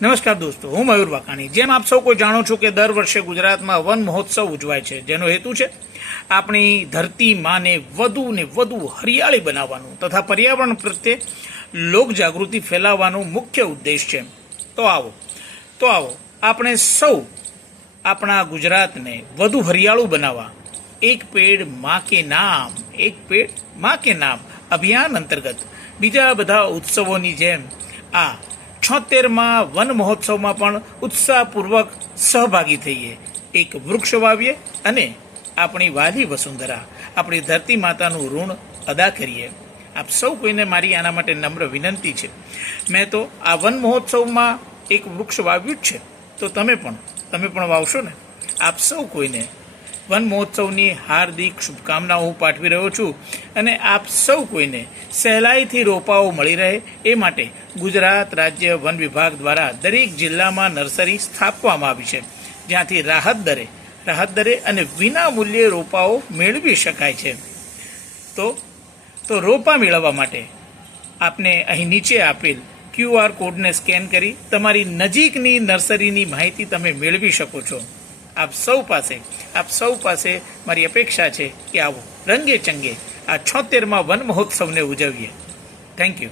નમસ્કાર દોસ્તો, હું મયુર વાકાણી જેમ આપ સૌ કોઈ જાણો છો કે દર વર્ષે ગુજરાતમાં વન મહોત્સવ ઉજવાય છે, જેનો હેતુ છે આપણી ધરતી માને વધુ ને વધુ હરિયાળી બનાવવાનું તથા પર્યાવરણ પ્રત્યે લોક જાગૃતિ ફેલાવવાનો મુખ્ય ઉદ્દેશ છે. તો આવો તો આવો, આપણે સૌ આપણા ગુજરાતને વધુ હરિયાળું બનાવવા, એક પેડ મા કે નામ, એક પેડ મા કે નામ અભિયાન અંતર્ગત બીજા બધા ઉત્સવોની જેમ આ છોતેરમાં વન મહોત્સવમાં પણ ઉત્સાહપૂર્વક સહભાગી થઈએ. એક વૃક્ષ વાવીએ અને આપણી વાલી વસુંધરા, આપણી ધરતી માતાનું ઋણ અદા કરીએ. આપ સૌ કોઈને મારી આના માટે નમ્ર વિનંતી છે. મેં તો આ વન મહોત્સવમાં એક વૃક્ષ વાવ્યું જ છે. તો તમે પણ તમે પણ વાવશો ને? આપ સૌ કોઈને વન મહોત્સવની હાર્દિક શુભકામનાઓ હું પાઠવી રહ્યો છું અને આપ સૌ કોઈને સહેલાઈથી રોપાઓ મળી રહે એ માટે ગુજરાત રાજ્ય વન વિભાગ દ્વારા દરેક જિલ્લામાં નર્સરી સ્થાપવામાં આવી છે. જ્યાંથી રાહત દરે રાહત દરે અને વિના મૂલ્યે રોપાઓ મેળવી શકાય છે. તો તો રોપા મેળવવા માટે આપને અહીં નીચે આપેલ ક્યુઆર કોડને સ્કેન કરી તમારી નજીકની નર્સરીની માહિતી તમે મેળવી શકો છો. આપ સૌ પાસે, આપ સૌ પાસે મારી અપેક્ષા છે કે આવો રંગે ચંગે આ છોતેરમાં વન મહોત્સવને ઉજવીએ. Thank you